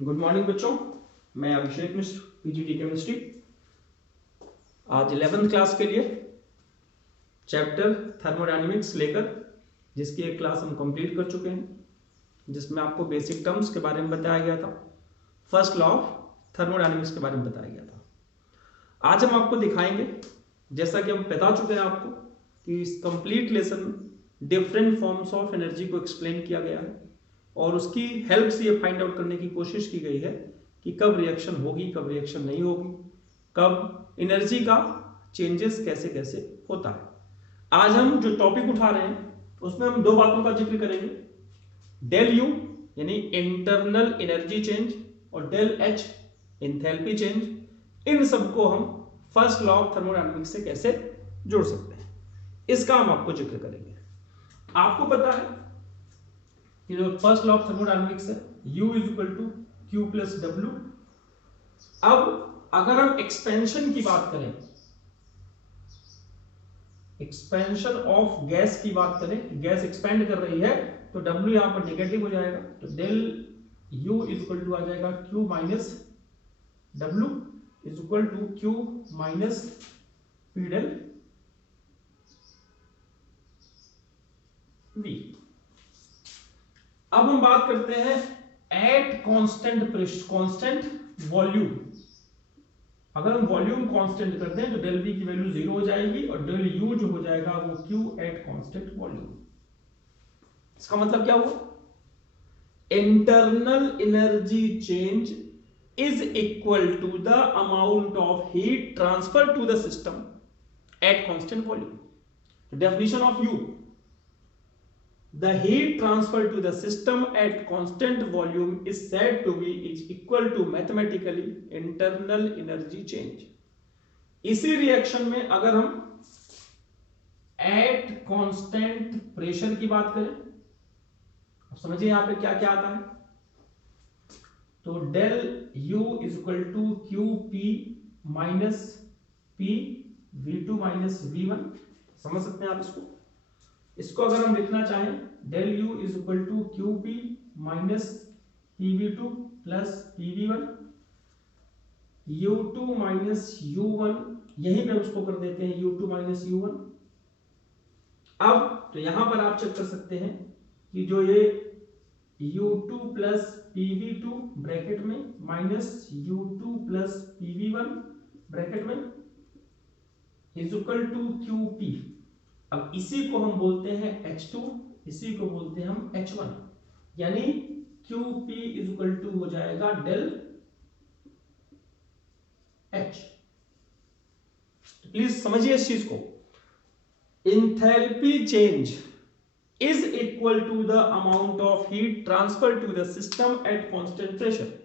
Good morning बच्चों, मैं अभिषेक मिश्र, PGT chemistry. आज 11th क्लास के लिए चैप्टर थर्मोडायनेमिक्स लेकर, जिसकी एक क्लास हम कंप्लीट कर चुके हैं, जिसमें आपको बेसिक टर्म्स के बारे में बताया गया था, फर्स्ट लॉ ऑफ थर्मोडायनेमिक्स के बारे में बताया गया था। आज हम आपको दिखाएंगे, जैसा कि हम बता चुके हैं आपको, कि इस कंप्लीट लेसन में डिफरेंट फॉर्म्स ऑफ एनर्जी को एक्सप्लेन किया गया है और उसकी हेल्प से ये फाइंड आउट करने की कोशिश की गई है कि कब रिएक्शन होगी, कब रिएक्शन नहीं होगी, कब एनर्जी का चेंजेस कैसे कैसे होता है। आज हम जो टॉपिक उठा रहे हैं उसमें हम दो बातों का जिक्र करेंगे, डेल यू यानी इंटरनल एनर्जी चेंज और डेल एच एंथैल्पी चेंज। इन सबको हम फर्स्ट लॉ ऑफ थर्मोडायनेमिक्स से कैसे जोड़ सकते हैं, इसका हम आपको जिक्र करेंगे। आपको पता है कि जो फर्स्ट लॉ ऑफ थर्मोडायनेमिक्स है, U is equal to Q plus W. अब अगर हम एक्सपेंशन की बात करें, एक्सपेंशन ऑफ गैस की बात करें, गैस एक्सपेंड कर रही है, तो W यहां पर नेगेटिव हो जाएगा, तो del U is equal to आ जाएगा Q minus W is equal to Q minus P del V। अब हम बात करते हैं at constant pressure, constant volume. अगर हम वॉल्यूम कांस्टेंट करते हैं तो डेल वी की वैल्यू 0 हो जाएगी और डेल यू जो हो जाएगा वो क्यू एट कांस्टेंट वॉल्यूम। इसका मतलब क्या हुआ? Internal energy change is equal to the amount of heat transfer to the system at constant volume. Definition of U: the heat transfer to the system at constant volume is said to be is equal to mathematically internal energy change। इसी reaction में अगर हम eight constant pressure की बात करें, अब समझिए यहां पे क्या क्या आता है, तो del U is equal to Q P minus P V2 minus V1। समझ सकते हैं आप इसको? इसको अगर हम लिखना चाहें, del U is equal to Q P minus P V two plus P V one, U2 minus U1, यहीं पे उसको कर देते हैं U2 माइनस U1। अब तो यहां पर आप चेक कर सकते हैं कि जो ये U2 प्लस पीवी2 ब्रैकेट में माइनस U2 प्लस पीवी1 ब्रैकेट में इज इक्वल टू QP। अब इसी को हम बोलते हैं H2, इसी को बोलते हैं हम H1, यानी QP इज इक्वल टू हो जाएगा डेल H। प्लीज समझिए इस चीज को, enthalpy change is equal to the amount of heat transfer to the system at constant pressure.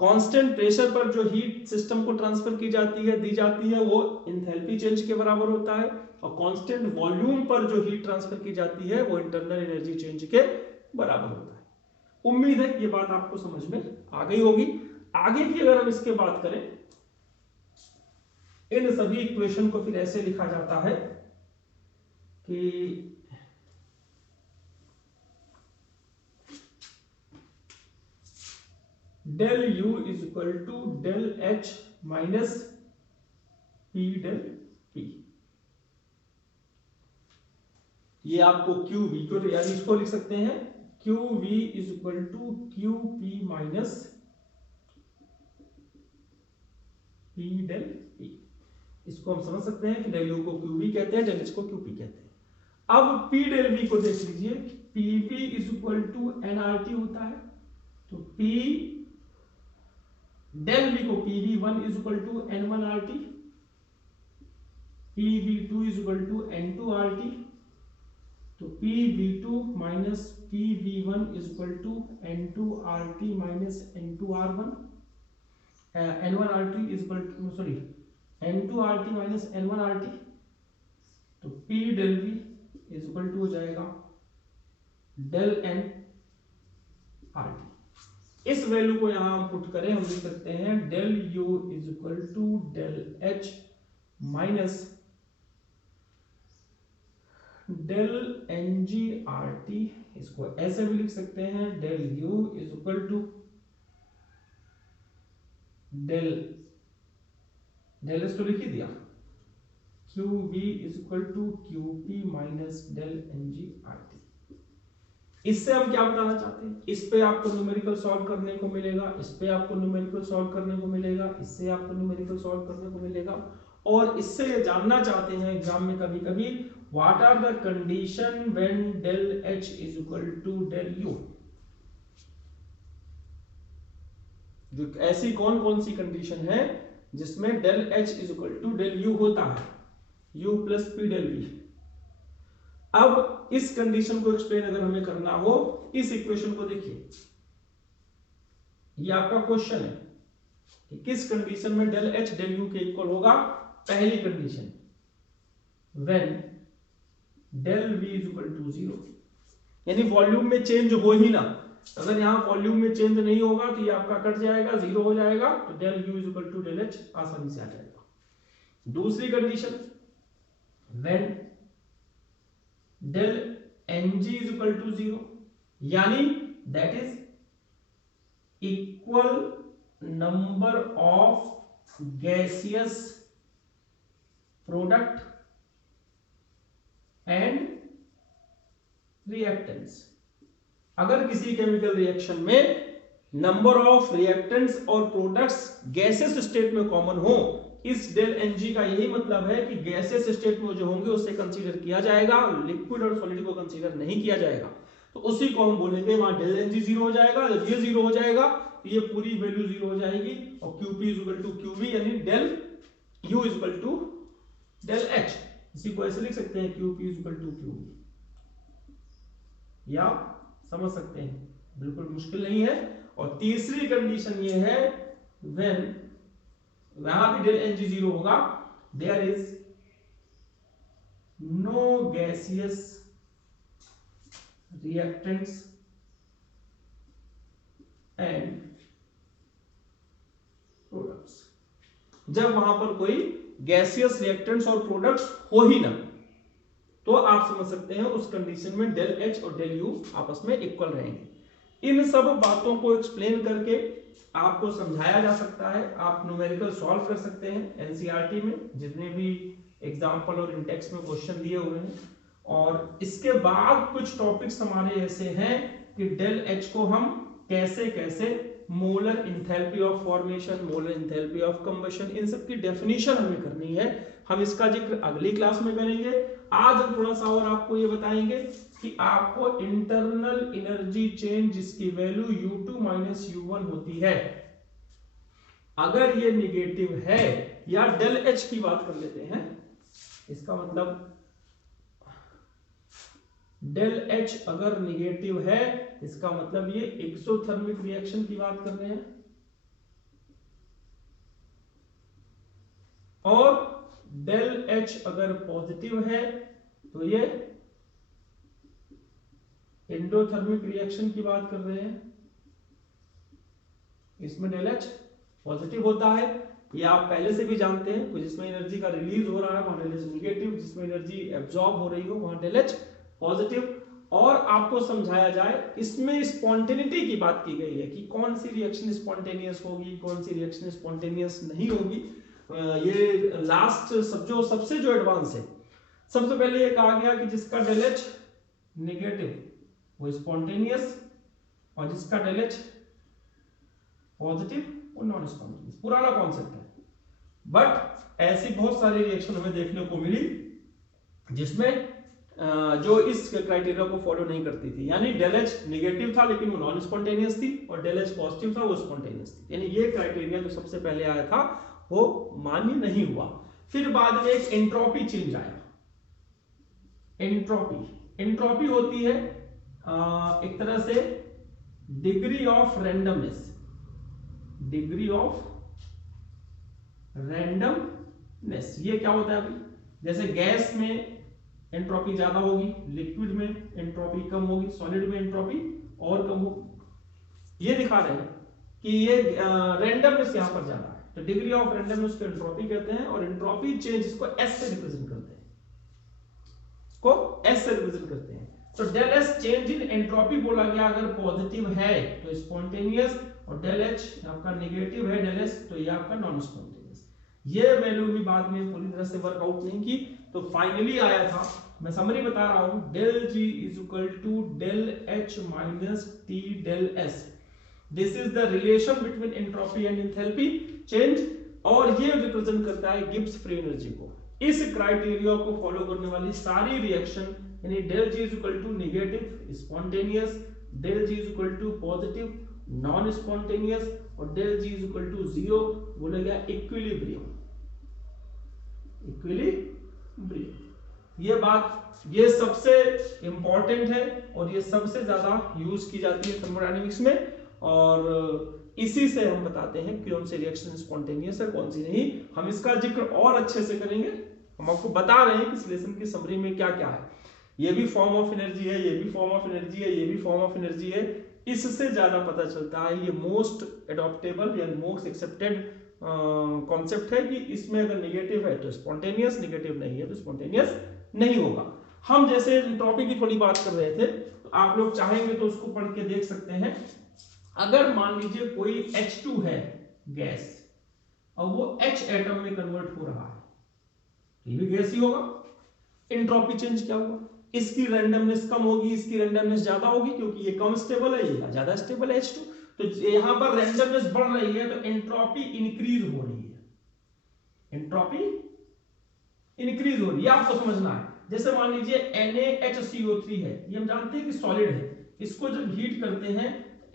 Constant pressure पर जो हीट सिस्टम को ट्रांसफर की जाती है, दी जाती है, वो इंथैल्पी चेंज के बराबर होता है, और कांस्टेंट वॉल्यूम पर जो हीट ट्रांसफर की जाती है वो इंटरनल एनर्जी चेंज के बराबर होता है। उम्मीद है ये बात आपको समझ में आ गई होगी। आगे की अगर हम इसके बात करें, इन सभी इक्वेशन को फिर ऐसे लिखा जाता है कि del U is equal to del H minus P del P. ये आपको क्यू वी को, यानी इसको लिख सकते हैं Q V is equal to Q P minus P del P. इसको हम समझ सकते हैं कि डेल यू को क्यू वी कहते हैं, डेल एच को क्यू पी कहते हैं। अब पी डेल वी को देख लीजिए, P V is equal to N R T होता है, तो पी डेल वी को P V one is equal to N one R T, P V two is equal to N two R T, तो P V two minus P V one is equal to N two R T minus N two R one, N one R T is equal to, sorry, N two R T minus N one R T, तो P del V is equal to हो जाएगा del N R T. इस value को यहां हम put करें, हम लिख सकते हैं del U is equal to del H minus del N G R T. इसको ऐसे भी लिख सकते हैं, del U is equal to del del S तो लिख ही दिया, Q B is equal to Q P minus del N G R T. इससे हम क्या बताना चाहते हैं, इस पे आपको न्यूमेरिकल सॉल्व करने को मिलेगा, इस पे आपको न्यूमेरिकल सॉल्व करने को मिलेगा, इससे आपको न्यूमेरिकल सॉल्व करने को मिलेगा, और इससे ये जानना चाहते हैं एग्जाम में कभी कभी, what are the condition when del H is equal to del U. जो ऐसी कौन कौन सी कंडीशन है जिसमें del H is equal to del U होता है, U plus P del V. अब इस कंडीशन को एक्सप्लेन अगर हमें करना हो, इस इक्वेशन को देखिए, ये आपका क्वेश्चन है कि किस कंडीशन में डेल एच डेल यू के इक्वल होगा। पहली condition, when del V is equal to 0, यानी वॉल्यूम में चेंज हो ही ना। अगर यहां वॉल्यूम में चेंज नहीं होगा तो ये आपका कट जाएगा, 0 हो जाएगा, तो del U is equal to del H आसानी से आ जाएगा। दूसरी condition, when del N G is equal to 0, यानी that is equal number of gaseous product and reactants. अगर किसी केमिकल रिएक्शन में नंबर ऑफ रिएक्टेंट्स और प्रोडक्ट्स गैसेस स्टेट में कॉमन हो, इस डेल एन जी का यही मतलब है कि गैसेस स्टेट में जो होंगे उसे कंसीडर किया जाएगा, लिक्विड और सॉलिड को कंसीडर नहीं किया जाएगा। तो उसी को हम बोलेंगे वहां डेल एन जी 0 हो जाएगा। जब ये 0 हो जाएगा तो ये पूरी वैल्यू 0 हो जाएगी, और Q P is equal to Q V, यानी del U is equal to del H. इसी को ऐसे लिख सकते हैं, Q P is equal to Q V, या समझ सकते हैं, बिल्कुल मुश्किल नहीं है। और तीसरी कंडीशन ये है, व्हेन वहां भी डेल एन जी 0 होगा, there is no gaseous reactants and products. जब वहां पर कोई गैसियस रिएक्टेंट्स और प्रोडक्ट्स हो ही ना, तो आप समझ सकते हैं उस कंडीशन में डेल एच और डेल यू आपस में इक्वल रहेंगे। इन सब बातों को एक्सप्लेन करके आपको समझाया जा सकता है, आप न्यूमेरिकल सॉल्व कर सकते हैं एनसीईआरटी में जितने भी एग्जाम्पल और इंडेक्स में क्वेश्चन दिए हुए हैं। और इसके बाद कुछ टॉपिक्स हमारे ऐसे हैं कि डेल एच को हम कैसे कैसे molar enthalpy of formation, molar enthalpy of combustion, इन सब की डेफिनेशन हमें करनी है। हम इसका जिक्र अगली क्लास में करेंगे। आज हम थोड़ा सा और आपको ये बताएंगे कि आपको इंटरनल एनर्जी चेंज जिसकी वैल्यू U2 माइनस U1 होती है, अगर ये निगेटिव है, या डेल एच की बात कर लेते हैं, इसका मतलब डेल एच अगर निगेटिव है, इसका मतलब ये एक्सोथर्मिक रिएक्शन की बात कर रहे हैं, और डेल एच अगर पॉजिटिव है तो ये एंडोथर्मिक रिएक्शन की बात कर रहे हैं। इसमें डेल एच पॉजिटिव होता है, ये आप पहले से भी जानते हैं। जिसमें एनर्जी का रिलीज हो रहा है वहां डेल एच निगेटिव, जिसमें एनर्जी एब्जॉर्ब हो रही हो वहां डेल एच पॉजिटिव। और आपको समझाया जाए, इसमें स्पॉन्टेनिटी की बात की गई है कि कौन सी रिएक्शन स्पॉन्टेनियस होगी, कौन सी रिएक्शन स्पॉन्टेनियस नहीं होगी। ये लास्ट सबसे जो एडवांस है, सबसे पहले ये कहा गया कि जिसका डेल एच निगेटिव वो स्पॉन्टेनियस, और जिसका डेल एच पॉजिटिव वो नॉन स्पॉन्टेनियस। पुराना कॉन्सेप्ट है, बट ऐसी बहुत सारी रिएक्शन हमें देखने को मिली जिसमें जो इस क्राइटेरिया को फॉलो नहीं करती थी, यानी डेल एच निगेटिव था लेकिन वो नॉन स्पॉन्टेनियस थी, और डेल एच पॉजिटिव था वो स्पॉन्टेनियस थी। यानी ये क्राइटेरिया जो सबसे पहले आया था वो मान्य नहीं हुआ। फिर बाद में एक एंट्रोपी चेंज आया। एंट्रोपी होती है एक तरह से degree of randomness, degree of randomness. ये क्या होता है अभी, जैसे गैस में एंट्रोपी ज्यादा होगी, लिक्विड में एंट्रोपी कम होगी, सॉलिड में एंट्रोपी और कम होगी। ये दिखा रहे हैं कि ये रैंडमनेस यहां पर ज्यादा है, तो डिग्री ऑफ रैंडमनेस को एंट्रोपी कहते हैं। और एंट्रोपी चेंज इसको एस से रिप्रेजेंट करते हैं, इसको एस से रिप्रेजेंट करते हैं। तो del S change in entropy बोला गया, अगर पॉजिटिव है तो स्पॉन्टेनियस, और डेल एच आपका नेगेटिव है डेल एस, तो ये आपका नॉन स्पॉन्टेनियस। ये वैल्यू भी बाद में पूरी तरह से वर्कआउट नहीं की, तो फाइनली आया था, मैं समरी बता रहा हूं, del G is equal to del H minus T del S. This is the relation between entropy and enthalpy change, और ये रिप्रेजेंट करता है गिब्स फ्री एनर्जी को। इस क्राइटेरिया को फॉलो करने वाली सारी रिएक्शन, यानी del G is equal to negative spontaneous, del G is equal to positive non spontaneous, और del G is equal to zero बोला गया इक्विलिब्रियम। इक्विलिब्रियम, ये बात ये सबसे इंपॉर्टेंट है और ये सबसे ज्यादा यूज की जाती है थर्मोडायनेमिक्स में, और इसी से हम बताते हैं कौन सी रिएक्शन स्पॉन्टेनियस है कौन सी नहीं। हम इसका जिक्र और अच्छे से करेंगे, हम आपको बता रहे हैं कि इस लेसन की समरी में क्या क्या है। ये भी फॉर्म ऑफ एनर्जी है, ये भी फॉर्म ऑफ एनर्जी है, ये भी फॉर्म ऑफ एनर्जी है। इससे ज्यादा पता चलता है ये मोस्ट एडॉप्टेबल या मोस्ट एक्सेप्टेड कॉन्सेप्ट है कि इसमें अगर नेगेटिव है तो स्पॉन्टेनियस, नेगेटिव नहीं है तो स्पॉन्टेनियस नहीं होगा। हम जैसे एंट्रोपी की थोड़ी बात कर रहे थे, तो आप लोग चाहेंगे तो उसको पढ़ के देख सकते हैं। अगर मान लीजिए कोई H2 है गैस और वो H एटम में कन्वर्ट हो रहा है, ये भी गैस ही होगा। एंट्रोपी चेंज क्या होगा, इसकी रैंडमनेस कम होगी, इसकी रैंडमनेस ज्यादा होगी, क्योंकि ये कम स्टेबल है, ये ज्यादा स्टेबल है H2। तो यहां पर रैंडमनेस बढ़ रही है तो एंट्रोपी इंक्रीज हो रही है, एंट्रोपी इंक्रीज हो रही है, आपको समझना है। जैसे मान लीजिए NaHCO3 है, ये हम जानते हैं कि सॉलिड है, इसको जब हीट करते हैं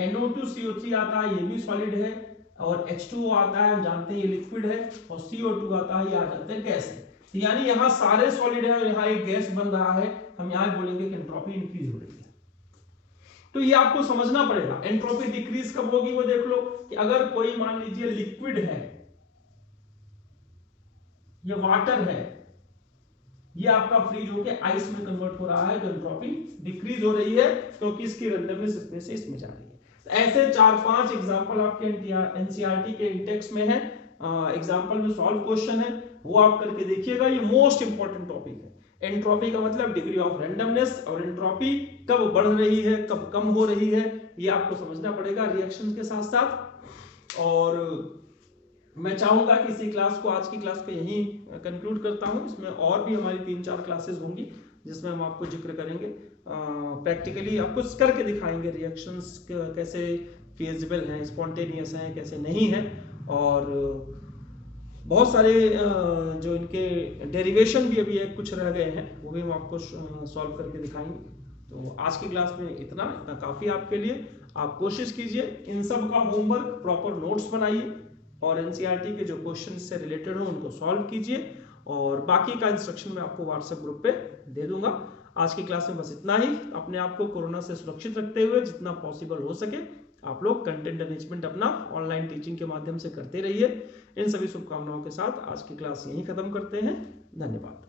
NO2CO3 आता है, ये भी सॉलिड है, और H2O आता है, हम जानते हैं ये लिक्विड है, और CO2 आता है, ये आ जाते हैं गैस है। तो यानी यहाँ सारे सॉलिड है और यहाँ एक गैस बन रहा है, हम यहाँ बोलेंगे कि एंट्रोपी इंक्रीज हो रही है। तो ये आपको समझना पड़ेगा। एंट्रोपी डिक्रीज कब होगी वो देख लो, कि अगर कोई मान लीजिए लिक्विड है, ये वाटर है, ये आपका फ्रीज होके आइस में कन्वर्ट हो रहा है, तो एंट्रोपी डिक्रीज हो रही है, क्योंकि इसकी रैंडमनेस इसमें से इसमें जा रही है। तो ऐसे 4-5 एग्जांपल आपके एनसीईआरटी के इंटेक्स में है, एग्जांपल में सॉल्व क्वेश्चन है, वो आप करके देखिएगा। ये मोस्ट इंपॉर्टेंट टॉपिक है। एंट्रोपी का मतलब डिग्री ऑफ रैंडमनेस, और एंट्रोपी कब बढ़ रही है कब कम हो रही है, ये आपको समझना पड़ेगा रिएक्शन के साथ साथ। और मैं चाहूंगा कि इसी क्लास को, आज की क्लास को यहीं कंक्लूड करता हूं। इसमें और भी हमारी 3-4 क्लासेस होंगी जिसमें हम आपको जिक्र करेंगे, प्रैक्टिकली आपको करके दिखाएंगे रिएक्शंस कैसे फिजिबल हैं, स्पॉन्टेनियस हैं, कैसे नहीं है, और बहुत सारे जो इनके डेरिवेशन भी अभी कुछ रह गए हैं, वो भी हम आपको सॉल्व करके दिखाएंगे। तो आज की क्लास में इतना काफ़ी आपके लिए। आप कोशिश कीजिए इन सब का होमवर्क, प्रॉपर नोट्स बनाइए, और एनसीईआरटी के जो क्वेश्चन से रिलेटेड हो उनको सॉल्व कीजिए, और बाकी का इंस्ट्रक्शन मैं आपको व्हाट्सएप ग्रुप पे दे दूंगा। आज की क्लास में बस इतना ही। अपने आप को कोरोना से सुरक्षित रखते हुए जितना पॉसिबल हो सके आप लोग कंटेंट मैनेजमेंट अपना ऑनलाइन टीचिंग के माध्यम से करते रहिए। इन सभी शुभकामनाओं के साथ आज की क्लास यहीं खत्म करते हैं। धन्यवाद।